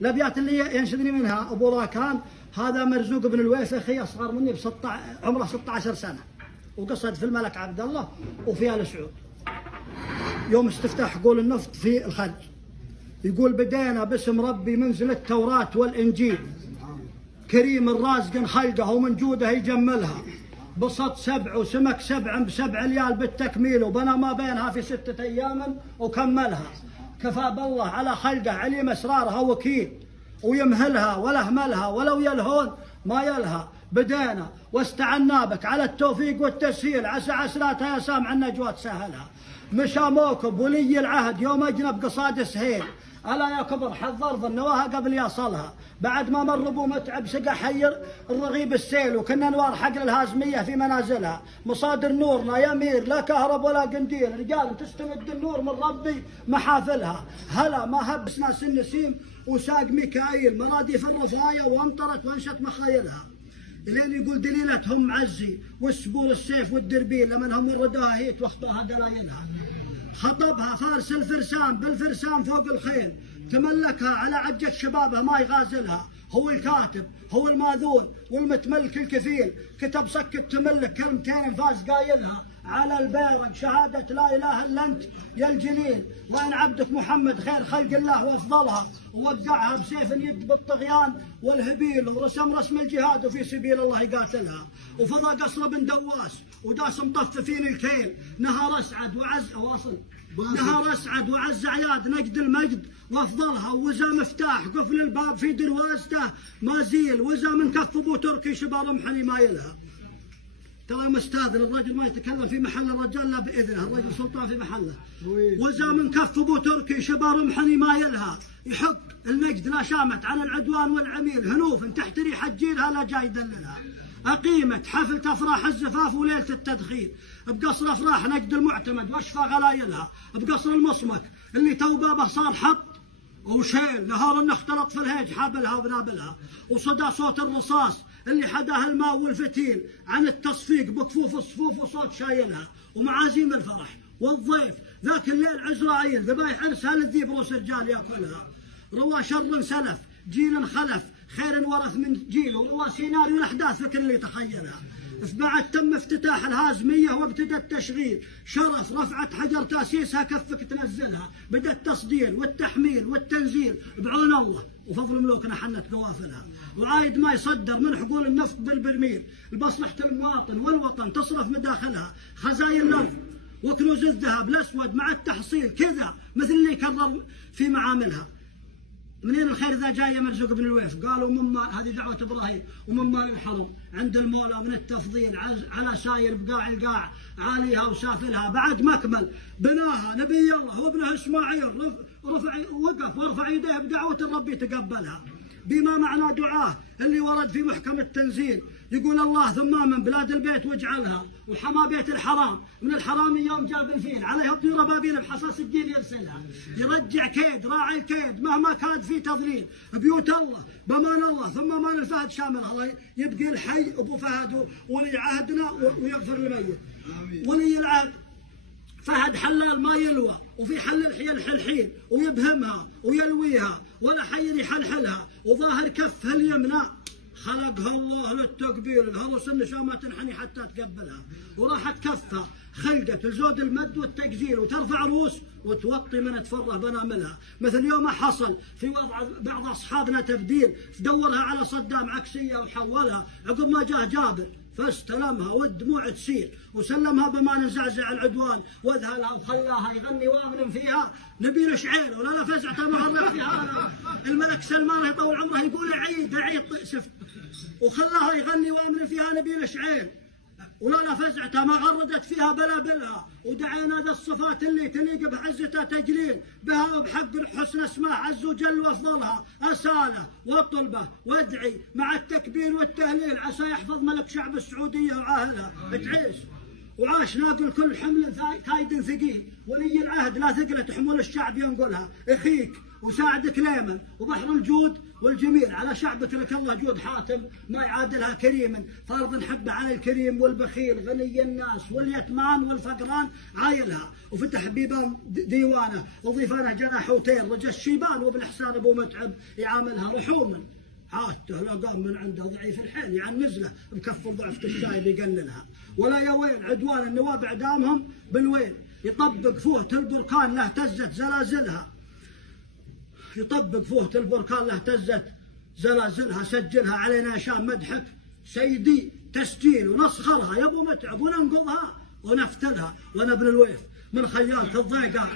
الابيات اللي ينشدني منها ابو راكان هذا مرزوق بن الويس اخي اصغر مني عمره 16 سنه، وقصد في الملك عبد الله وفي ال سعود. يوم استفتاح حقول النفط في الخلج يقول بدينا باسم ربي منزل التوراة والإنجيل، كريم الرازق خلقه ومن جوده يجملها، بسط 7 وسمك 7 ب7 ليال بالتكميل، وبنى ما بينها في 6 أيام وكملها. كفى بالله على خلقه عليم أسرارها وكيل، ويمهلها ولا اهملها ولو يلهون ما يلها. بدينا واستعنا بك على التوفيق والتسهيل، عسى عسراتها يا سامع النجوى تسهلها. مشى موكب ولي العهد يوم اجنب قصاد سهيل، الا يا كبر حظ ارض النواها قبل يصلها. بعد ما مر ابو متعب سقى حير الرغيب السيل، وكنا انوار حقل الهازميه في منازلها. مصادر نورنا يمير لا كهرب ولا قنديل، رجال تستمد النور من ربي محافلها. هلا ما هبسنا سن نسيم وساق ميكائيل، مراديف الرفايا وامطرت وانشت مخايلها. لين يقول دليلتهم معزي والسبول السيف والدربيل، لمن هم وردوها هيت واخطوها دلايلها. خطبها فارس الفرسان بالفرسان فوق الخيل، تملكها على عجة شبابه ما يغازلها. هو الكاتب هو الماذون والمتملك الكفيل، كتب سكت تملك كلمتين انفاس قايلها. على البيرق شهادة لا إله إلا أنت يا الجليل، وإن عبدك محمد خير خلق الله وأفضلها. ووقعها بسيف يد بالطغيان والهبيل، ورسم رسم الجهاد وفي سبيل الله يقاتلها. وفضى قصر بن دواس وداس مطففين الكيل، نهار أسعد وعز واصل نهار أسعد وعز عياد نجد المجد وأفضلها. وزا مفتاح قفل الباب في دروازته ما زيل، وزا من كف أبو تركي شبه رمحني ما يلها. ترى مستاذن الرجل ما يتكلم في محل الرجال لا بإذنه، الرجل سلطان في محله. وزا من كف أبو تركي شبه رمحني ما يلها. يحق المجد لا شامت على العدوان والعميل، هنوف تحت ريح جيلها لا جاي يدللها. أقيمت حفل أفراح الزفاف وليلة التدخين، بقصر أفراح نجد المعتمد واشفى غلايلها. بقصر المصمك اللي تو بابه صار حط وشيل، نهار انه اختلط في الهيج حابلها وبنابلها. وصدى صوت الرصاص اللي حداه الماء والفتيل، عن التصفيق بكفوف الصفوف وصوت شايلها. ومعازيم الفرح والضيف ذاك الليل عزرائيل، ذبايح عرسها للذيب روس رجال ياكلها. روى شر سلف جيل خلف خير ورث من جيل، وروى سيناريو الاحداث فكر اللي تخيلها. بعد تم افتتاح الهازميه وابتدى التشغيل، شرف رفعت حجر تاسيسها كفك تنزلها. بدا التصدير والتحميل والتنزيل بعون الله وفضل ملوكنا حنت قوافلها. وعايد ما يصدر من حقول النفط بالبرميل، لمصلحه المواطن والوطن تصرف مداخلها. خزاين الارض وكنوز الذهب الاسود مع التحصيل كذا مثل اللي يكرر في معاملها. منين الخير ذا جاي يا مرزوق بن الويف؟ قالوا مما هذه دعوة إبراهيم ومما للحرم عند المولى من التفضيل على ساير بقاع القاع عاليها وسافلها. بعد مكمل بناها نبي الله وابنه إسماعيل، رفع وقف ورفع يديه بدعوة الرب يتقبلها. بما معنى دعاه اللي ورد في محكم التنزيل، يقول الله ثم من بلاد البيت واجعلها، وحما بيت الحرام من الحرام يوم جاب الفيل، عليها طيور ابابيل بحصص الدين يرسلها. يرجع كيد راعي الكيد مهما كاد في تضليل، بيوت الله بمان الله ثم مان الفهد شاملها. الله يبقي الحي ابو فهد ولي عهدنا ويغفر الميت. ولي العهد فهد حلال ما يلوى، وفي حل الحيل حلحين ويبهمها ويلويها، ولا حي يحلحلها. وظاهر كفها اليمنى خلقها الله للتقبيل، الهرس النشا ما تنحني حتى تقبلها. وراحت كفها خلقت الزود المد والتجزيل، وترفع روس وتوطي من تفره بناملها. مثل يوم حصل في وضع بعض اصحابنا تبديل، دورها على صدام عكسيه وحولها. عقب ما جاه جابر فاستلمها والدموع تسيل، وسلمها بما نزعزع العدوان واذهلها، وخلاها يغني وامن فيها نبيل شعير. ولا فزعته ما غرق فيها الملك سلمان يطول عمره يقول عيد عيد سفت، وخلاها يغني وامن فيها نبيل شعير. ولا فزعته ما غردت فيها بلابلها، ودعينا ذا الصفات اللي تليق بعزته تجليل بها وبحق الحسن اسمه عز وجل وافضلها. اساله واطلبه وادعي مع التكبير والتهليل، عسى يحفظ ملك شعب السعوديه وعاهلها تعيش. وعاش ناقل كل حمل كايد ثقيل، ولي العهد لا ثقلت حمول الشعب ينقلها. اخيك وساعد كليمن وبحر الجود والجميل على شعب اترك الله جود حاتم ما يعادلها كريما فرض حبه على الكريم والبخيل غني الناس واليتمان والفقران عايلها وفتح بيبان ديوانه وضيفانه جناحوتين رجا الشيبان وابن حسان ابو متعب يعاملها رحوما عادته لا قام من عنده ضعيف الحيل يعني نزله بكفر ضعف الشايب يقللها ولا يا ويل عدوان النواب اعدامهم بالويل يطبق فوهة البركان له تزت زلازلها يطبق فوهة البركان له تزت زلازلها سجلها علينا عشان مدحك سيدي تسجيل ونسخرها يا ابو متعب وننقضها ونفتلها وانا ابن الويف من خيالة الضيقة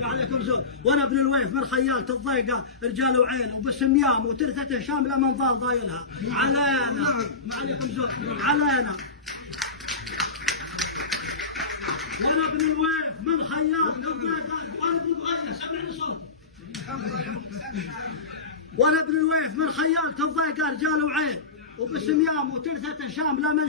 وعليكم زود وانا ابن الويف من خيالة الضيقة رجال وعين وباسم يام وترثته شاملة من ضال ضايلها علينا وعليكم زود علينا وانا ابن الويف من خيالة الضيقة سمعني صوت وانا ابن الويف من خيالة الضيقة رجال وعين وباسم يام وترثة شاملة من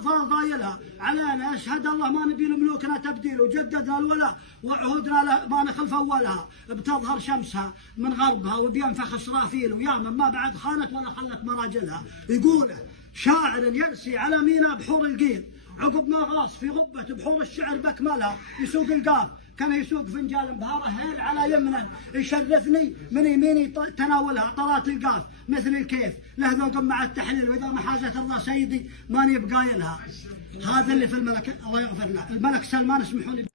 ضال ضايلها علينا اشهد الله ما نبي لملوكنا تبديل وجددنا الولاء وعهودنا له ما نخلف اولها بتظهر شمسها من غربها وبينفخ اسرافيل وياما ما بعد خانت ولا خلت مراجلها يقوله شاعر يرسي على مينا بحور القيل عقب ما غاص في غبة بحور الشعر بكملها يسوق القاف كان يسوق فنجال بهاره هيل على يمنا يشرفني من يميني تناولها طلات القاف مثل الكيف له ذوق مع التحليل واذا ما حازت الله سيدي ماني بقايلها هذا اللي في الملك الله يغفر له الملك سلمان اسمحوا لي